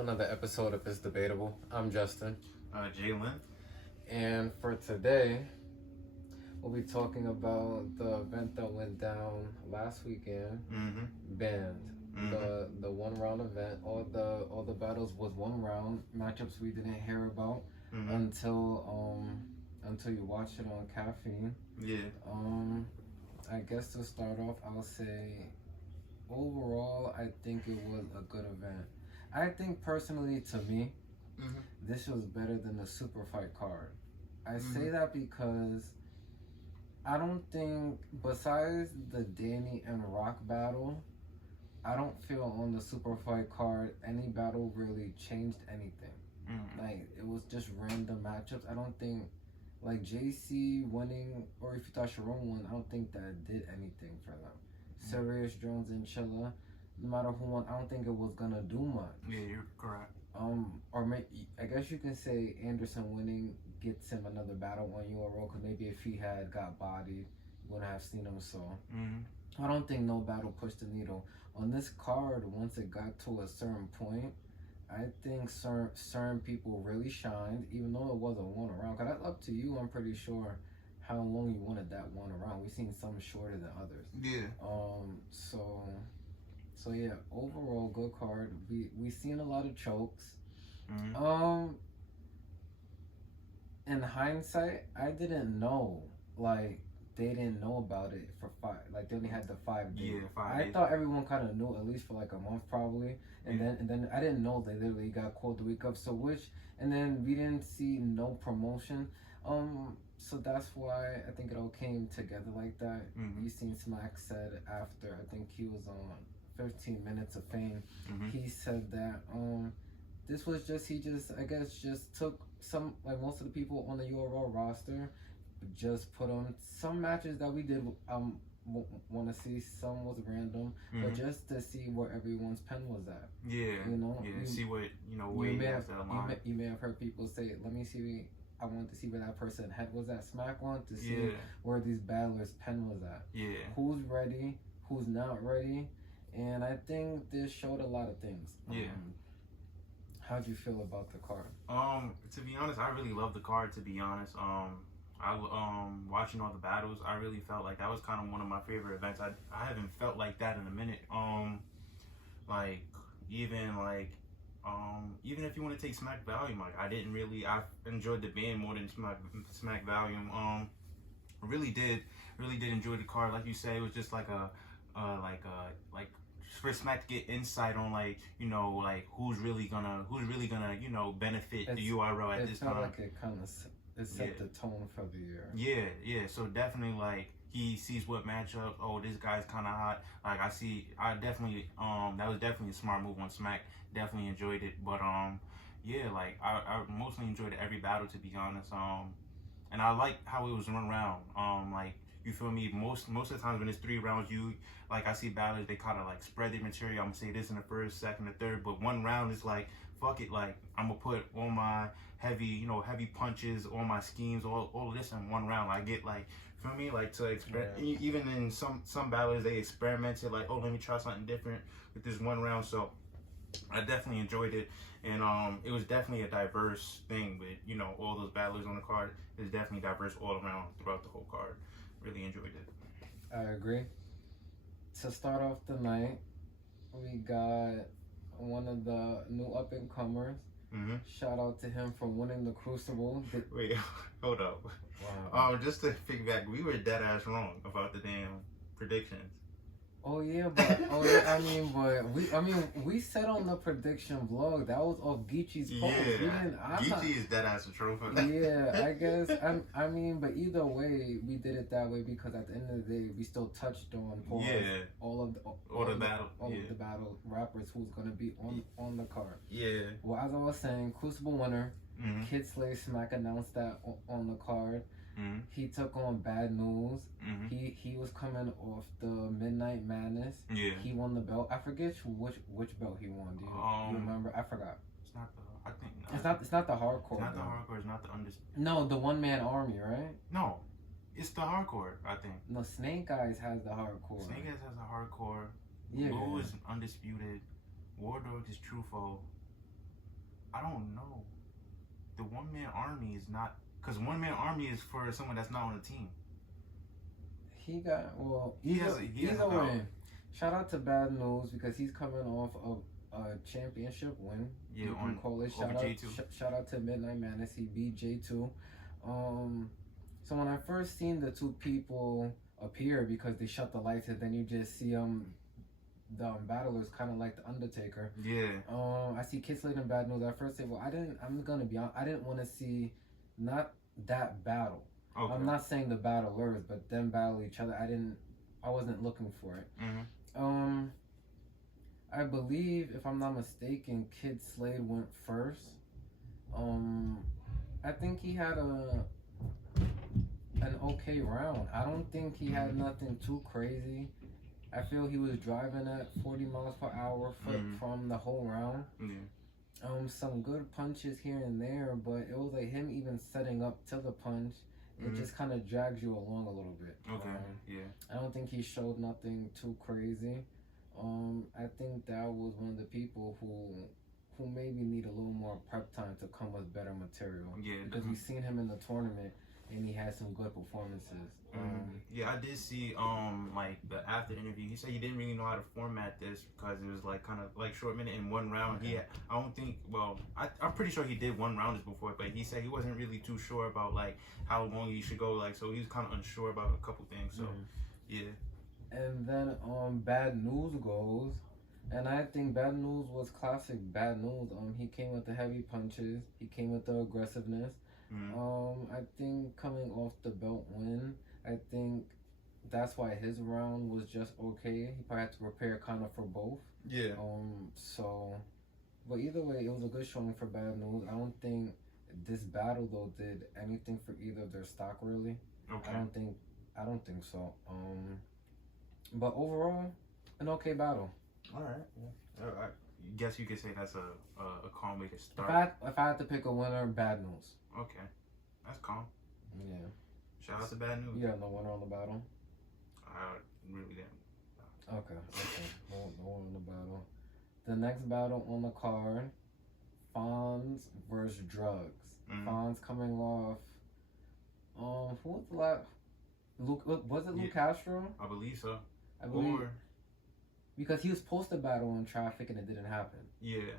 to another episode of It's Debatable. I'm Justin. Jalen. And for today, we'll be talking about the event that went down last weekend. Banned. The 1 round event. All the battles was 1 round. Matchups we didn't hear about until you watched it on Caffeine. Yeah. I guess to start off, I'll say overall, I think it was a good event. I think personally, to me, this was better than the super fight card. I say that because I don't think, besides the Danny and Rock battle, I don't feel on the super fight card any battle really changed anything. Like, it was just random matchups. I don't think, like, JC winning, or if you thought Sharon won, I don't think that did anything for them. Serious Jones and Chilla, no matter who won, I don't think it was gonna do much. Yeah, you're correct. I guess you can say Anderson winning gets him another battle on URL, because maybe if he had got bodied, you wouldn't have seen him. So I don't think no battle pushed the needle on this card. Once it got to a certain point, I think certain people really shined, even though it wasn't 1 round. Cause that's up to you. I'm pretty sure how long you wanted that 1 round. We've seen some shorter than others. Yeah. So yeah, overall good card. We seen a lot of chokes. In hindsight, I didn't know, like, they didn't know about it for 5. Like, they only had the 5 days. Yeah, 5 I days. thought everyone kind of knew at least for like a month probably, and then I didn't know they literally got called the week of. And then we didn't see no promotion. So that's why I think it all came together like that. You seen Smack said after, I think he was on 15 Minutes of Fame. He said that this was he just took some, like, most of the people on the URL roster, just put on some matches that we did want to see. Some was random, but just to see where everyone's pen was at. Yeah. You know, See what where you may have heard people say, "Let me see." I wanted to see where that person head was at. Smack wanted to see where these battlers' pen was at. Yeah. Who's ready? Who's not ready? And I think this showed a lot of things. How'd you feel about the card? To be honest, I really love the card. To be honest, watching all the battles, I really felt like that was kind of one of my favorite events. I haven't felt like that in a minute. Even if you want to take Smack Volume, like, I enjoyed the band more than Smack Volume. I really did enjoy the card. Like you say, it was just like for Smack to get insight on, like, who's really gonna benefit the URL at this time. It felt like it set the tone for the year. Yeah. So definitely, like, he sees what matchup. Oh, this guy's kind of hot. Like, I definitely, that was definitely a smart move on Smack. Definitely enjoyed it. But yeah, like, I mostly enjoyed every battle, to be honest. And I like how it was run around. Like, you feel me? Most of the times when it's 3 rounds, I see battlers, they kind of like spread their material. I'm gonna say this in the first, second, or third, but 1 round is like, fuck it, like, I'm gonna put all my heavy punches, all my schemes, all of this in 1 round. I get, like, feel me, like, to experiment. Even in some battlers, they experimented, like, oh, let me try something different with this 1 round. So I definitely enjoyed it, and it was definitely a diverse thing with all those battlers on the card. It's definitely diverse all around throughout the whole card. Really enjoyed it. I agree. To start off the night, we got one of the new up-and-comers. Shout out to him for winning the Crucible. Wait, hold up. Wow. Just to piggyback, we were dead ass wrong about the damn predictions. We said on the prediction vlog that was off Geechee's post. Geechee is dead ass a trophy. Yeah, I guess. But either way, we did it that way because at the end of the day, we still touched on all the battle rappers who's gonna be on the card. Yeah. Well, as I was saying, Crucible winner, Kid Slay Smack announced that on the card. He took on Bad News. He was coming off the Midnight Madness. Yeah. He won the belt. I forget which belt he won. Do you remember? I forgot. It's not the. I think. No, it's not the hardcore. It's not the hardcore. It's not the undisputed. No, the 1-man army, right? No, it's the hardcore. I think. No, Snake Eyes has the hardcore. Snake Eyes has the hardcore. Yeah. Blue is undisputed. War Dog is True Foe. I don't know. The one man army is not, because one man army is for someone that's not on the team. He got well. He has a Either belt. way, shout out to Bad News because he's coming off of a championship win. Yeah, you on call it. over J2. Shout out to Midnight Madness. He beat J2. So when I first seen the two people appear because they shut the lights and then you just see the battlers kind of like the Undertaker. Yeah. I see Kid Slade and Bad News. I first say, well, I'm gonna be honest. I didn't want to see not that battle. Okay. I'm not saying the battlers, but them battle each other. I wasn't looking for it. Mm-hmm. I believe, if I'm not mistaken, Kid Slade went first. I think he had an okay round. I don't think he had nothing too crazy. I feel he was driving at 40 miles per hour from the whole round. Yeah. Some good punches here and there, but it was like him even setting up to the punch. It just kind of drags you along a little bit. Okay. Yeah. I don't think he showed nothing too crazy. I think that was one of the people who maybe need a little more prep time to come with better material. Yeah. Because we've seen him in the tournament and he had some good performances. Yeah, I did see like the after interview. He said he didn't really know how to format this because it was like kind of like short minute in one round. Okay. I don't think. Well, I'm pretty sure he did one rounders before, but he said he wasn't really too sure about like how long he should go. Like, so he was kind of unsure about a couple things. So yeah. And then Bad News goes, and I think Bad News was classic Bad News. He came with the heavy punches. He came with the aggressiveness. I think coming off the belt win, I think that's why his round was just okay. He probably had to prepare kind of for both. Yeah. But either way, it was a good showing for Bad News. I don't think this battle though did anything for either of their stock really. Okay. I don't think so. But overall, an okay battle. All right. Yeah. I guess you could say that's a calm way to start. If I had to pick a winner, Bad News. Okay. That's calm. Yeah. Shout out to Bad News. You got no winner on the battle? I really didn't. Okay. No one on the battle. The next battle on the card, Fonz versus Drugs. Fonz coming off. Who was the last? Luke, was it Luke Castro? I believe so. I believe. Because he was supposed to battle in traffic and it didn't happen. Yeah.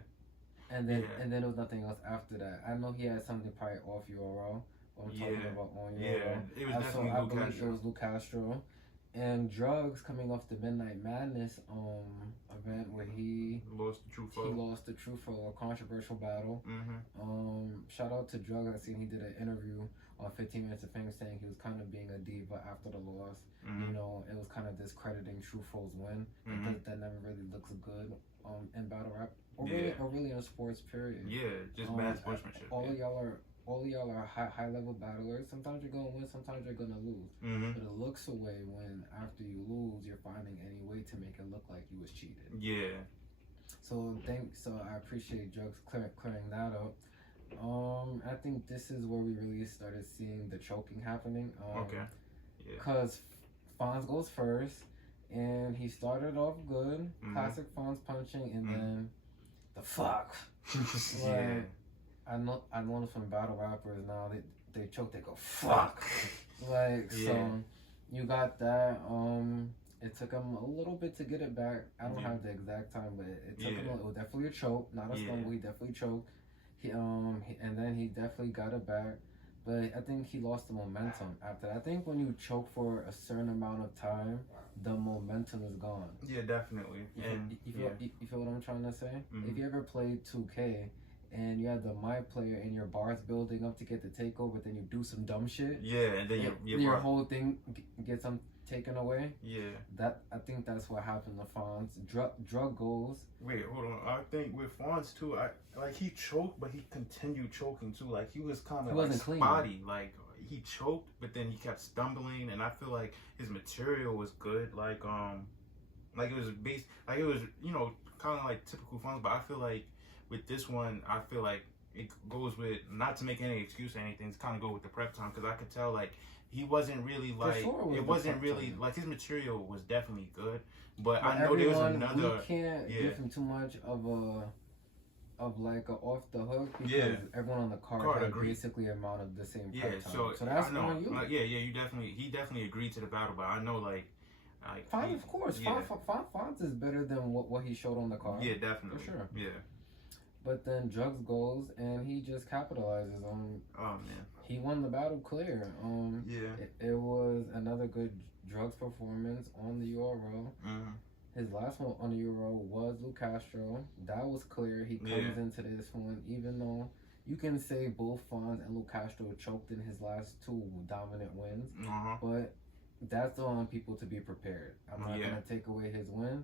And then there was nothing else after that. I know he had something probably off URL. What I'm talking about on URL. Yeah, it was definitely Luke Castro. It was Luke Castro. And Drugs coming off the Midnight Madness event where he lost the True Foe. He lost the True Foe, a controversial battle. Shout out to Drugs. I seen he did an interview on 15 Minutes of Fame saying he was kind of being a diva after the loss. You know, it was kind of discrediting True Foe's win. That never really looks good in battle rap or really in sports period. Yeah, just bad sportsmanship. All of y'all are high level battlers. Sometimes you're gonna win, sometimes you're gonna lose. But it looks away when after you lose, you're finding any way to make it look like you was cheated. Yeah. So I appreciate Drugs clearing that up. I think this is where we really started seeing the choking happening. Okay. Yeah. Cause Fonz goes first, and he started off good, classic Fonz punching, and then the fuck. Yeah. I know from battle rappers now they choke, they go fuck. So you got that. It took him a little bit to get it back. I don't have the exact time, but it took him. It was definitely a choke, not a stumble. He definitely choked. And then he definitely got it back. But I think he lost the momentum after that. I think when you choke for a certain amount of time, the momentum is gone. Yeah, definitely. You feel what I'm trying to say? If you ever played 2K and you had the my player and your bars building up to get the takeover, but then you do some dumb shit. Yeah, and then your whole thing gets taken away. Yeah. I think that's what happened to Fonz. Drug goes. Wait, hold on. I think with Fonz too, he choked, but he continued choking too. Like he was kind of like spotty. Like he choked, but then he kept stumbling, and I feel like his material was good. Like it was based, like it was kind of like typical Fonz, but I feel like with this one, I feel like it goes with, not to make any excuse or anything, it's kind of go with the prep time, because I could tell like he wasn't really like it wasn't really like his material was definitely good, but I know there was another. We can't give him too much of of like a off the hook because Yeah. everyone on the card Card had agreed. basically amounted the same Yeah, prep time. so that's I know. on you. Yeah, he definitely agreed to the battle, but I know like Fine, of course. Yeah. Fonz is better than what he showed on the card. Yeah, definitely. For sure. Yeah. But then Drugs goes and he just capitalizes on. Oh man. He won the battle clear. Yeah. It was another good Drugs performance on the URL. Mm-hmm. His last one on the URL was Lou Castro. That was clear. He comes into this one, even though you can say both Fonz and Lou Castro choked in his last two dominant wins. Uh-huh. But that's on people to be prepared. I'm not gonna take away his win.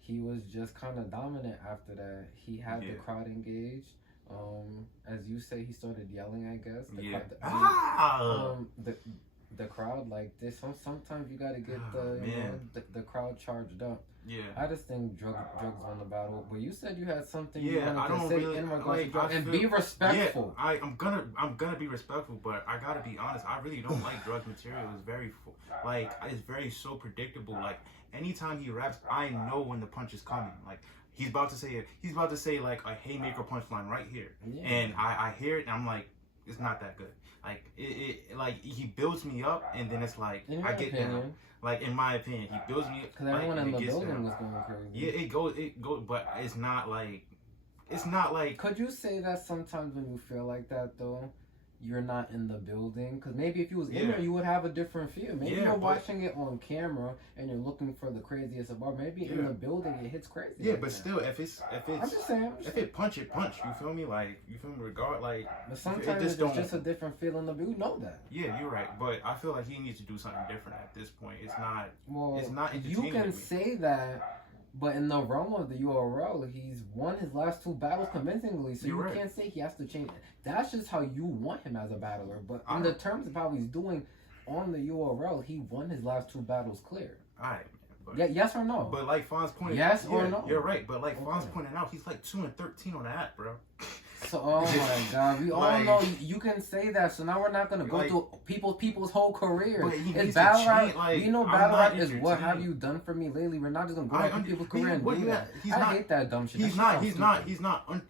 He was just kind of dominant after that. He had the crowd engaged. As you say, he started yelling. I guess. The crowd like this. Sometimes you gotta get the crowd charged up. Yeah. I just think Drugs won the battle. But you said you had something you wanted I to don't say really, in regards like, to Drugs. And feel, be respectful. Yeah, I'm gonna be respectful, but I gotta be honest. I really don't like Drugs material. It's very so predictable. Like anytime he raps, I know when the punch is coming. Like he's about to say like a haymaker punchline right here, and I hear it and I'm like, it's not that good. Like it like he builds me up and then it's like I get down. Like in my opinion, he builds me up. Because everyone in the building was going crazy. Yeah, it goes, but it's not like. Could you say that sometimes when you feel like that though, you're not in the building? Because maybe if you was in there, you would have a different feel. Maybe you're watching it on camera and you're looking for the craziest of all. Maybe in the building it hits crazy. Yeah, but still, if it's I'm just saying. If it punch. You feel me? Like you feel me? But sometimes it's just a different feeling. You know that. Yeah, you're right. But I feel like he needs to do something different at this point. It's not. Well, it's not. You can say that. But in the realm of the URL, he's won his last two battles convincingly, so you can't say he has to change it. That's just how you want him as a battler. But in the terms of how he's doing on the URL, he won his last two battles clear. Alright, yes or no? But like Fonz pointed out, yes or no? You're right, but like Fonz pointed out, he's like 2-13 on the app, bro. So, oh my God, we all know you can say that. So now we're not gonna go through people's whole career. It's battle rap. We know battle rap is what have you done for me lately. We're not just gonna go through people's career and do that. I hate that dumb shit. He's not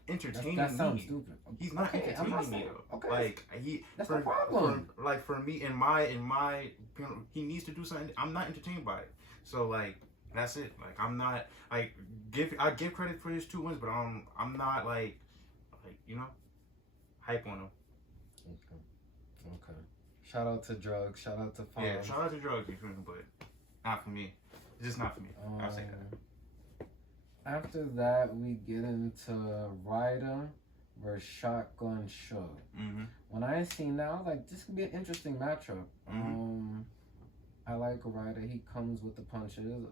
entertaining. That sounds stupid. He's not entertaining me though. Okay. Like that's the problem. For me, in my, he needs to do something. I'm not entertained by it. So like. That's it. Like I'm not I give credit for his 2 wins, but I'm not like hype on him. Okay. Shout out to Drugs. Shout out to Fonz. Yeah, shout out to Drugs. You feel me? But not for me. It's just not for me. I'll say that. After that, we get into Ryder versus Shotgun Suge. Mm-hmm. When I seen that, I was like, this could be an interesting matchup. Mm-hmm. I like Ryder. He comes with the punches.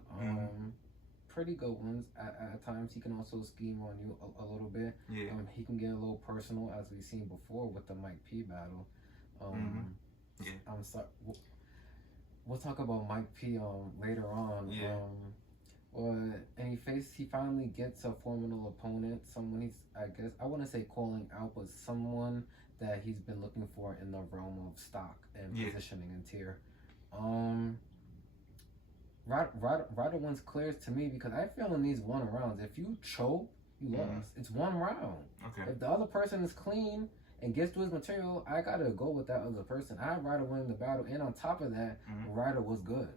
Pretty good ones. At times, he can also scheme on you a little bit. Yeah. He can get a little personal, as we've seen before with the Mike P battle. Yeah. I'm sorry. We'll talk about Mike P later on. Yeah. And he finally gets a formidable opponent. Someone I wouldn't say calling out, but someone that he's been looking for in the realm of stock and positioning and tier. Ryder wins clears to me because I feel in these 1 rounds, if you choke, you lost. It's 1 round. Okay. If the other person is clean and gets to his material, I gotta go with that other person. I had Ryder win the battle, and on top of that, Ryder was good.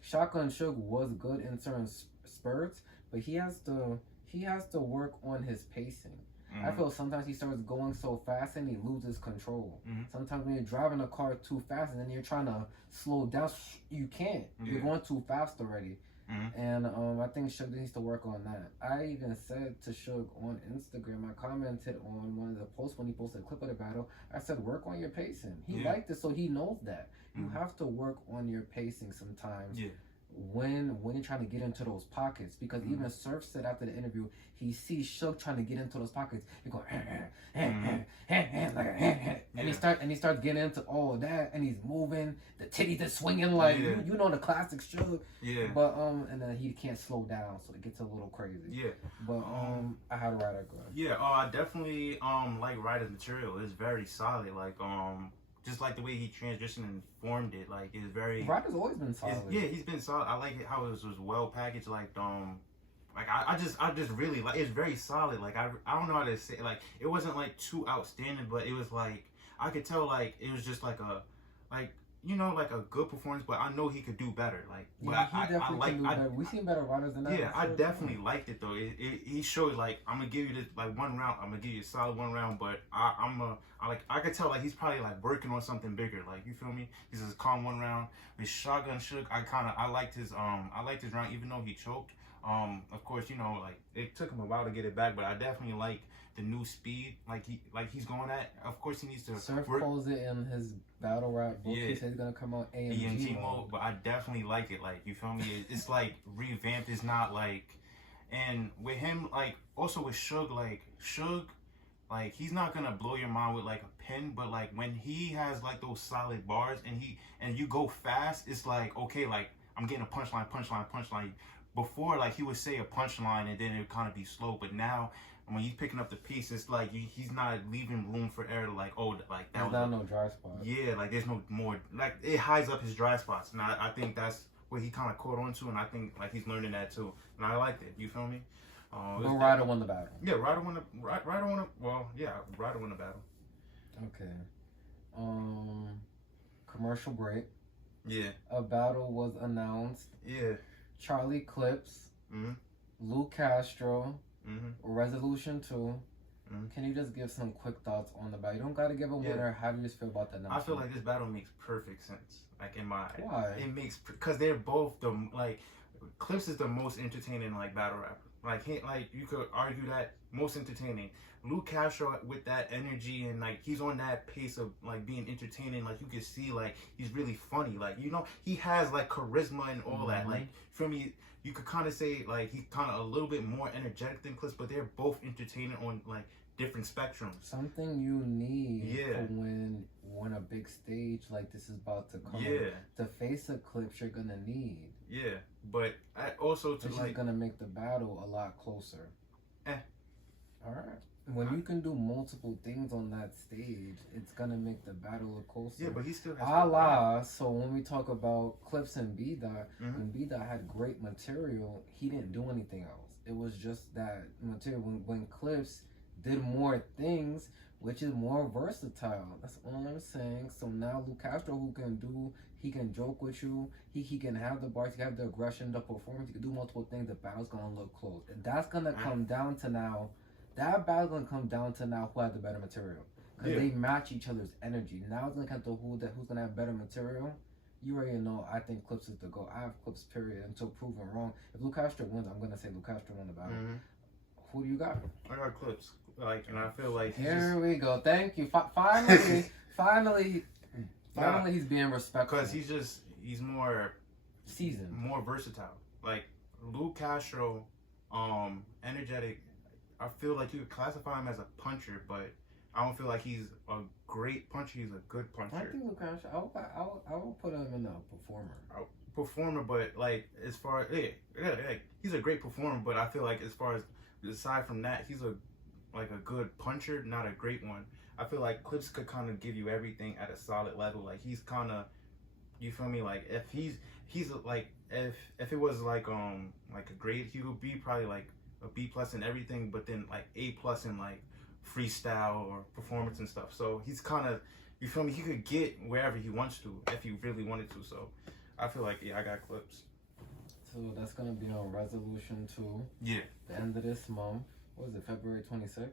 Shotgun Suge was good in certain spurts, but he has to work on his pacing. I feel sometimes he starts going so fast and he loses control. Sometimes when you're driving a car too fast and then you're trying to slow down, you can't. You're going too fast already. And I think Suge needs to work on that. I even said to Suge on Instagram, I commented on one of the posts when he posted a clip of the battle. I said, work on your pacing. He liked it, so he knows that. You have to work on your pacing sometimes. Yeah. When you're trying to get into those pockets, because even Surf said after the interview, he sees Suge trying to get into those pockets. He go and he starts getting into all of that, and he's moving, the titties are swinging like you know the classic Suge. Yeah. But and then he can't slow down, so it gets a little crazy. Yeah. But I had Ryder go. Yeah. I definitely like Ryder's material. It's very solid. Like just like the way he transitioned and formed it, like it's very. Ryder's always been solid. Yeah, he's been solid. I like how it was well packaged. Like like I just really like it's very solid. Like I don't know how to say like it wasn't like too outstanding, but it was like I could tell like it was just like a like like a good performance. But I know he could do better. Like but Yeah, he I definitely like can do better. We've seen better riders than that. yeah, I definitely liked it though. He showed like I'm gonna give you this like one round. I'm gonna give you a solid one round, but I could tell like he's probably like working on something bigger. Like you feel me? He's just calm one round. With Shotgun Suge, I liked his round even though he choked. Of course like it took him a while to get it back, but I definitely like the new speed he's going at. Of course he needs to Surf work. calls it in his battle rap book. Yeah. He said he's gonna come out AMG mode. mode, but I definitely like it. Like you feel me? It's like revamped. It's not like, and with him like also with Suge like he's not gonna blow your mind with like a pin, but like when he has like those solid bars and you go fast, it's like okay, like I'm getting a punchline. Before like he would say a punchline and then it would kind of be slow, but now when he's picking up the piece, it's like he's not leaving room for error. Like like that there's not no dry spot. Yeah, like there's no more like it hides up his dry spots, and I think that's what he kind of caught on to, and I think like he's learning that too, and I liked it. You feel me? But Ryder won the battle. Yeah, Ryder won the well, yeah, Ryder won the battle. Okay. Commercial break. Yeah. A battle was announced. Yeah. Charlie Clips, mm-hmm. Lou Castro, mm-hmm. Resolution 2. Mm-hmm. Can you just give some quick thoughts on the battle? You don't got to give a winner. How do you just feel about the announcement? I feel like this battle makes perfect sense. Like in my why it makes because they're both the like Clips is the most entertaining like battle rapper. Like you could argue that most entertaining. Lou Castro with that energy and like he's on that pace of like being entertaining. Like you can see like he's really funny. Like he has like charisma and all that. Like for me, you could kind of say like he's kind of a little bit more energetic than Clips, but they're both entertaining on like different spectrums. Something you need Yeah. for when a big stage like this is about to come. Yeah. The face of Clips you're gonna need. Yeah, but I also to which like is gonna make the battle a lot closer. All right. When you can do multiple things on that stage, it's gonna make the battle look closer. Yeah, but he still has so when we talk about Clips and B-Dot, Mhm. when B-Dot had great material, he didn't do anything else. It was just that material. When Clips did more things, which is more versatile. That's all I'm saying. So now Lou Castro, he can joke with you. He can have the bars, he can have the aggression, the performance. He can do multiple things. The battle's gonna look close. And that's gonna come down to now. That battle's gonna come down to now who has the better material, because they match each other's energy. Now it's gonna come to who's gonna have better material. You already know. I think Clips is the GOAT. I have Clips period until proven wrong. If Lou Castro wins, I'm gonna say Lou Castro won the battle. Mhm. Who do you got? I got Clips. Like, and I feel like Here we go. Thank you. Finally, he's being respectful. because he's more seasoned, more versatile. Like Lou Castro, energetic. I feel like you could classify him as a puncher, but I don't feel like he's a great puncher. He's a good puncher. I think Lou Castro. I will put him in a performer, but like as far as he's a great performer, but I feel like as far as aside from that, he's a good puncher, not a great one. I feel like Clips could kind of give you everything at a solid level. Like he's kind of, you feel me? Like if he's like if it was like a grade, he would be probably like a B+ in everything, but then like A+ in like freestyle or performance and stuff. So he's kind of, you feel me? He could get wherever he wants to if he really wanted to. So I feel like I got Clips. So that's gonna be on Resolution 2. Yeah. The end of this month. What is it? February 26th.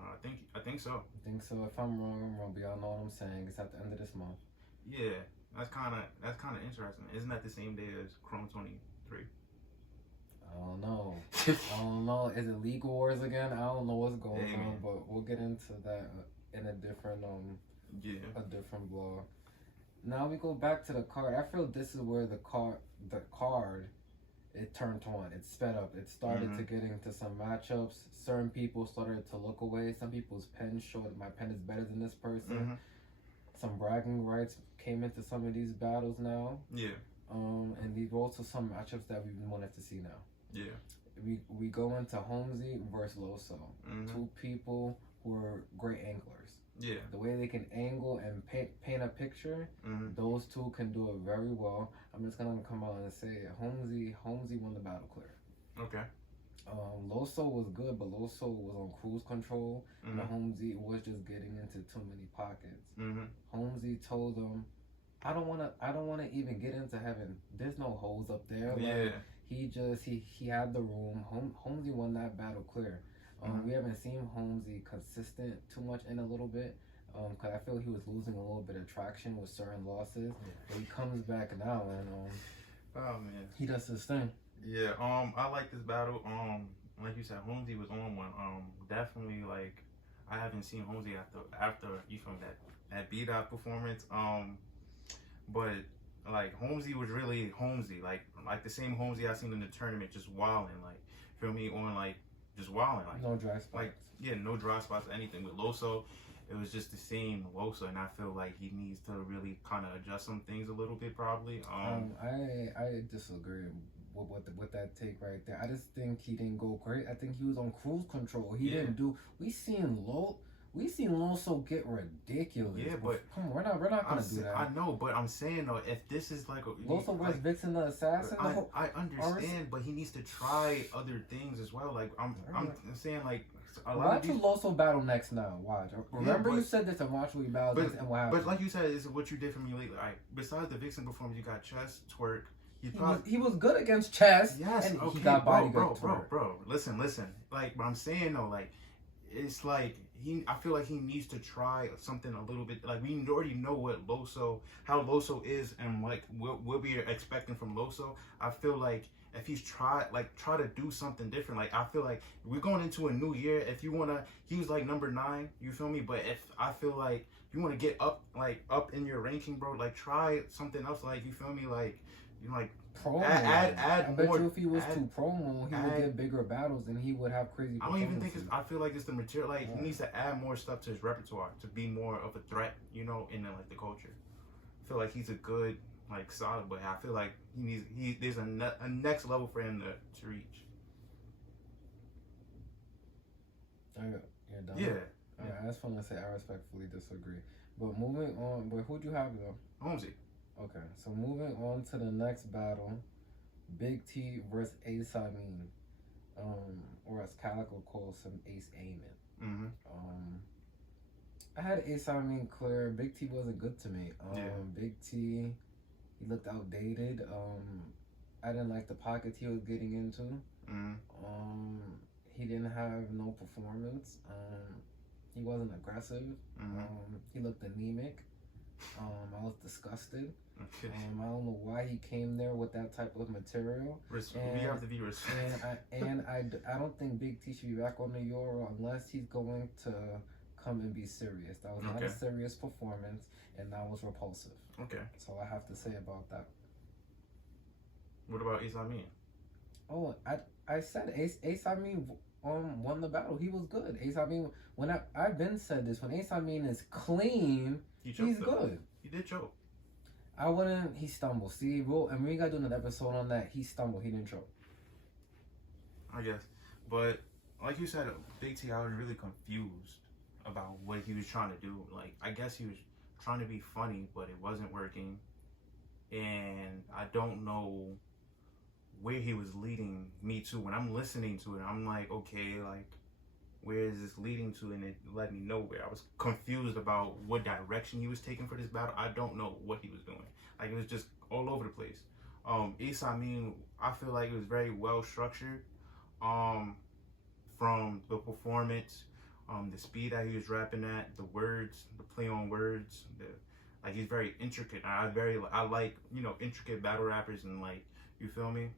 I think so. I think so. If I'm wrong, I'm wrong. But y'all know what I'm saying. It's at the end of this month. Yeah, that's kind of interesting. Isn't that the same day as Chrome 23? I don't know. I don't know. Is it League Wars again? I don't know what's going on, but we'll get into that in a different a different blog. Now we go back to the card. I feel this is where the card it turned on. It sped up. It started to get into some matchups. Certain people started to look away. Some people's pens showed my pen is better than this person. Some bragging rights came into some of these battles now. Yeah. And these are also some matchups that we wanted to see now. Yeah. We go into Holmesy versus Loso. Two people who are great anglers. Yeah. The way they can angle and paint a picture, those two can do it very well. I'm just gonna come out and say Holmesy won the battle clear. Okay. Loso was good, but Loso was on cruise control, and Mm-hmm. Holmesy was just getting into too many pockets. Mm-hmm. Holmesy told him, I don't wanna even get into heaven. There's no holes up there." Yeah. Like he had the room. Holmesy won that battle clear. Mm-hmm. We haven't seen Holmesy consistent too much in a little bit. Cause I feel he was losing a little bit of traction with certain losses. But he comes back now and Oh man. he does his thing. Yeah. I like this battle. Like you said, Holmesy was on one. Definitely like I haven't seen Holmesy after you from that beat out performance. But like Holmesy was really Holmesy, like the same Holmesy I seen in the tournament, just wilding, like feel me on like just wilding, like No dry spots. like yeah, no dry spots or anything. With Loso, it was just the same Loso, and I feel like he needs to really kind of adjust some things a little bit, probably. I disagree with that take right there. I just think he didn't go great. I think he was on cruise control. He Yeah. didn't do. We seen Loso get ridiculous. Yeah, but come on, we're not gonna do that. I know, but I'm saying though, if this is like Loso versus Vixen the Assassin. I understand, but he needs to try other things as well. Like I'm saying, like a lot Watch of these. Loso battle next now. Watch. Remember but- you said this and watch what he battle But, next and what happened. but like you said, it's what you did for me lately. Like besides the Vixen performance, you got Chess, Twerk. He was good against Chess. Yes, and okay, he got body bro. Twerk. Listen. Like what I'm saying though, like it's like I feel like he needs to try something a little bit. Like we already know how Loso is, and like what we're expecting from Loso. I feel like if he's try to do something different. Like I feel like we're going into a new year. If you wanna, he was like number 9. You feel me? But if I feel like you wanna get up in your ranking, bro, like try something else. Like you feel me? Like you know, like Promo. add I bet more. you if he was too promo, he would get bigger battles and he would have crazy. I don't even think I feel like it's the material. Like Yeah. he needs to add more stuff to his repertoire to be more of a threat, you know, in like the culture. I feel like he's a good, like solid, but I feel like there's a next level for him to reach. You're done. Yeah. I just want to say I respectfully disagree. But moving on, but who'd you have though? Holmesy. Okay, so moving on to the next battle, Big T versus Ace Amin, or as Calico calls him, Ace Amin. Mm-hmm. I had Ace Amin clear. Big T wasn't good to me. Big T, he looked outdated. I didn't like the pockets he was getting into. Mm-hmm. He didn't have no performance. He wasn't aggressive. Mm-hmm. He looked anemic. I was disgusted. Okay. I don't know why he came there with that type of material. We have to be respectful. And I don't think Big T should be back on the Euro unless he's going to come and be serious. That was not a serious performance, and that was repulsive. Okay. So I have to say about that. What about Ace Amin? Oh, I said Ace Amin won the battle. He was good. Ace Amin, when I've been said this, when Ace Amin is clean, he's good. He did choke. He stumbled. See, and we gotta do another episode on that. He stumbled. He didn't choke. I guess. But, like you said, Big T, I was really confused about what he was trying to do. Like, I guess he was trying to be funny, but it wasn't working. And I don't know where he was leading me to. When I'm listening to it, I'm like, okay, like, where is this leading to? And it led me nowhere. I was confused about what direction he was taking for this battle. I don't know what he was doing. Like, it was just all over the place. Ace Amin, I feel like it was very well structured. From the performance, the speed that he was rapping at, the words, the play on words, like he's very intricate. I like, you know, intricate battle rappers, and like, you feel me?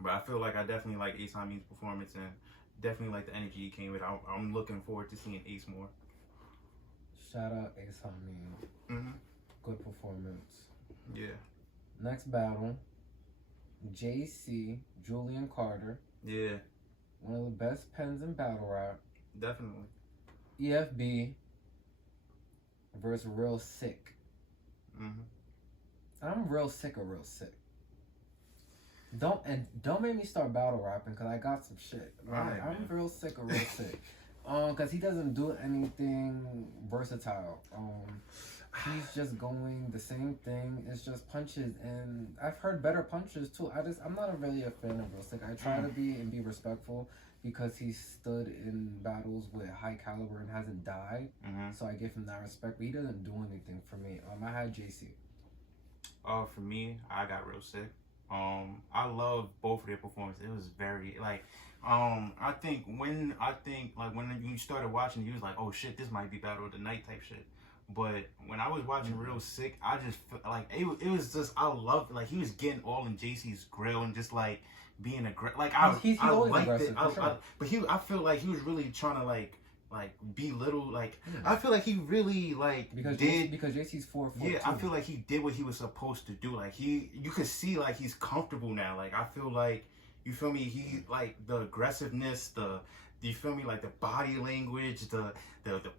But I feel like I definitely like Ace Amin's performance, and definitely like the energy he came with. I'm looking forward to seeing Ace more. Shout out Ace Amin. Mm-hmm. Good performance. Yeah. Next battle, JC, Julian Carter. Yeah. One of the best pens in battle rap. Definitely. EFB versus Real Sick. Mm-hmm. I'm real sick of Real Sick. Don't make me start battle rapping because I got some shit. Right, I'm real sick of Real Sick. Because he doesn't do anything versatile. he's just going the same thing. It's just punches, and I've heard better punches too. I'm not really a fan of Real Sick. I try to be and be respectful because he stood in battles with high caliber and hasn't died. So I give him that respect. But he doesn't do anything for me. I had JC. For me, I got Real Sick. I love both of their performances. It was very like, I think when you started watching, you was like, oh shit, this might be Battle of the Night type shit. But when I was watching Real Sick, I just like it was just I loved like he was getting all in JC's grill and just like being aggressive. Like He's I always liked aggressive, it. for sure. But I feel like he was really trying to like belittle like I feel like he really like because JC's 4 foot. Yeah, I feel like he did what he was supposed to do. Like you could see like he's comfortable now. Like I feel like you feel me. He like the aggressiveness, you feel me, like the body language, the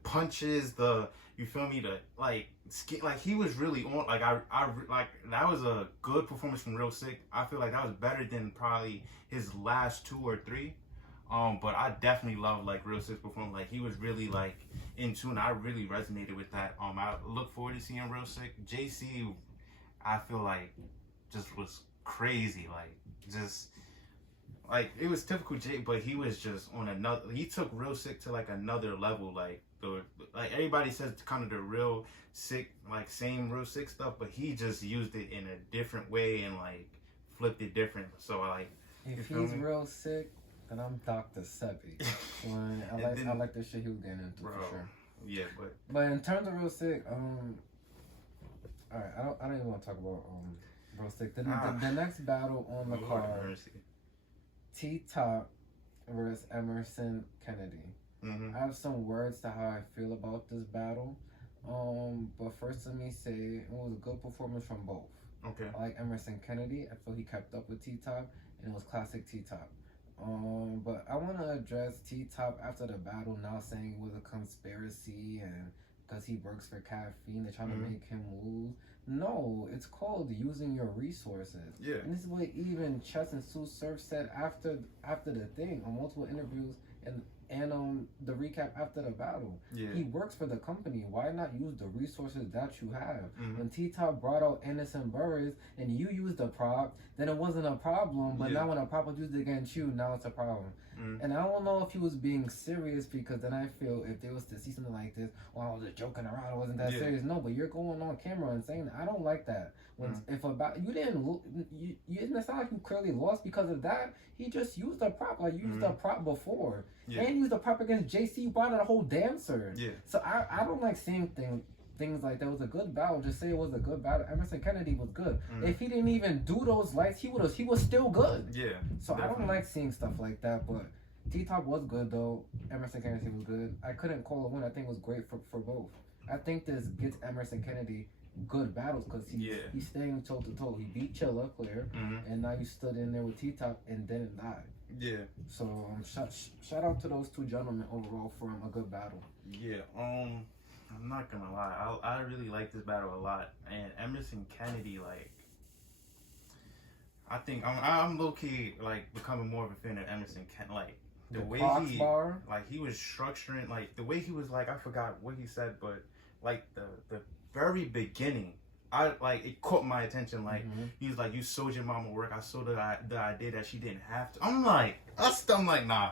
punches, you feel me, the like he was really on. Like I like that was a good performance from Real Sick. I feel like that was better than probably his last 2 or 3. But I definitely love like Real Sick's performance. Like he was really like in tune. I really resonated with that. I look forward to seeing Real Sick. JC, I feel like just was crazy. Like just like it was typical Jay, but he was just on another. He took Real Sick to like another level. Like everybody says kind of the Real Sick like same Real Sick stuff, but he just used it in a different way and like flipped it different. So like if he's Real Sick, then I'm Dr. Sebi. I like the shit he was getting into, bro, for sure. Yeah, but in terms of Real Sick, alright, I don't even want to talk about Real Sick. The next battle on the card, T-Top versus Emerson Kennedy. I have some words to how I feel about this battle. But first let me say it was a good performance from both. Okay. I like Emerson Kennedy. I feel he kept up with T-Top, and it was classic T-Top. But I want to address T-Top after the battle now saying it was a conspiracy and because he works for caffeine, they're trying to make him lose. No, it's called using your resources. Yeah. And this is what even Chess and Sue Surf said after the thing on multiple interviews and the recap after the battle. Yeah. He works for the company. Why not use the resources that you have? When T-Top brought out Anderson Burris and you used the prop, then it wasn't a problem. But now when a prop was used against you, now it's a problem. And I don't know if he was being serious, because then I feel if they was to see something like this, well, I was just joking around, it wasn't that serious. No, but you're going on camera and saying that. I don't like that. When if about you didn't it's not like you clearly lost because of that. He just used a prop, like you used a prop before, and used a prop against JC. You brought out a whole dancer. So I don't like seeing things like that. It was a good battle. Just say it was a good battle. Emerson Kennedy was good. If he didn't even do those lights, he was still good. So definitely. I don't like seeing stuff like that. But T-Top was good though. Emerson Kennedy was good. I couldn't call it one. I think it was great for both. I think this gets Emerson Kennedy good battles because he's staying toe to toe. He beat Chilla clear, and now he stood in there with T-Top and didn't die. Yeah. So shout out to those two gentlemen overall for a good battle. Yeah. I'm not gonna lie, I really like this battle a lot, and Emerson Kennedy, like, I think I'm low key like becoming more of a fan of Emerson Kennedy, like the way he was structuring, like the way he was like, I forgot what he said, but like the very beginning, it caught my attention. Like he was like, "You sold your mama work. I sold the idea that she didn't have to." I'm like, nah,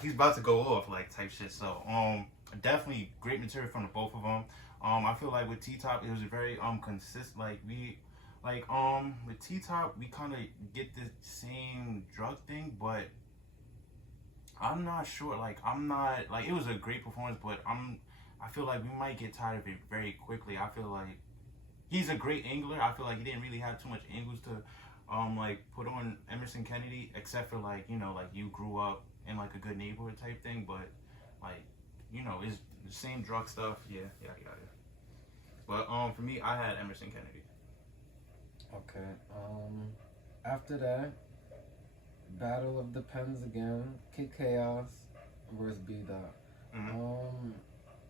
he's about to go off like type shit. So definitely great material from the both of them. I feel like with T-Top it was very consistent. With T-Top we kind of get the same drug thing, but I'm not sure. It was a great performance, but I feel like we might get tired of it very quickly. I feel like he's a great angler. I feel like he didn't really have too much angles to put on Emerson Kennedy, except for you grew up in like a good neighborhood type thing, but it's the same drug stuff. Yeah. But for me, I had Emerson Kennedy. Okay. After that, Battle of the Pens again. Kid Chaos versus B-Dot.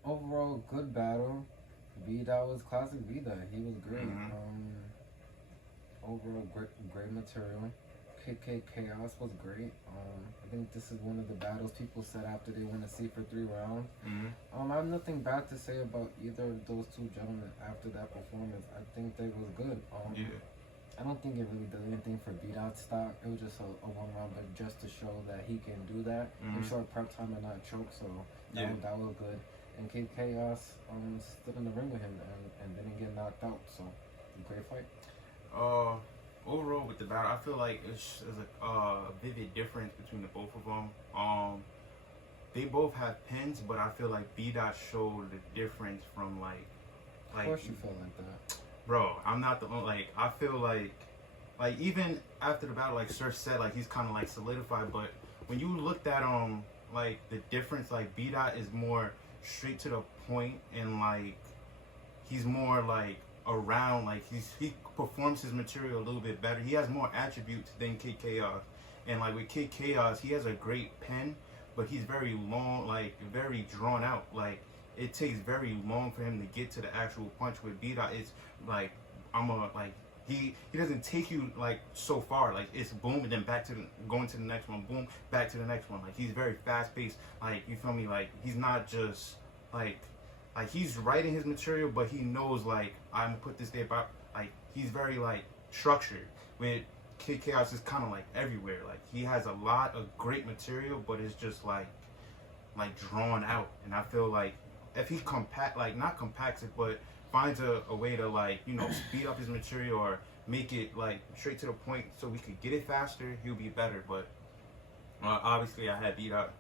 Overall, good battle. B-Dot was classic B-Dot. He was great. Overall, great material. KK Chaos was great. I think this is one of the battles people said after they want to see for 3 rounds. I have nothing bad to say about either of those two gentlemen after that performance. I think they was good. I don't think it really did anything for beat out stock. It was just a 1 round, but just to show that he can do that in short prep time and not choke. So that was good. And Kid Chaos stood in the ring with him and didn't get knocked out. So great fight. Overall with the battle, I feel like there's a vivid difference between the both of them. They both have pins, but I feel like B-Dot showed the difference from like. Of course you feel like that. Bro, I'm not the only, like, I feel like even after the battle, like Sir said, like he's kind of like solidified, but when you looked at like the difference, like B-Dot is more straight to the point and like he's more like around, like he performs his material a little bit better. He has more attributes than Kid Chaos, and like with Kid Chaos, he has a great pen, but he's very long, like very drawn out. Like it takes very long for him to get to the actual punch. With B-Dot, it's like he doesn't take you like so far. Like it's boom and then back to going to the next one, boom, back to the next one. Like he's very fast paced. Like you feel me? Like he's not just like he's writing his material, but he knows like I'm gonna put this there. But like he's very like structured. With Kid Chaos is kind of like everywhere. Like he has a lot of great material, but it's just like drawn out. And I feel like if he not compacts it, but finds a way to like, you know, speed up his material or make it like straight to the point so we could get it faster, he'll be better. But obviously I had B-Dot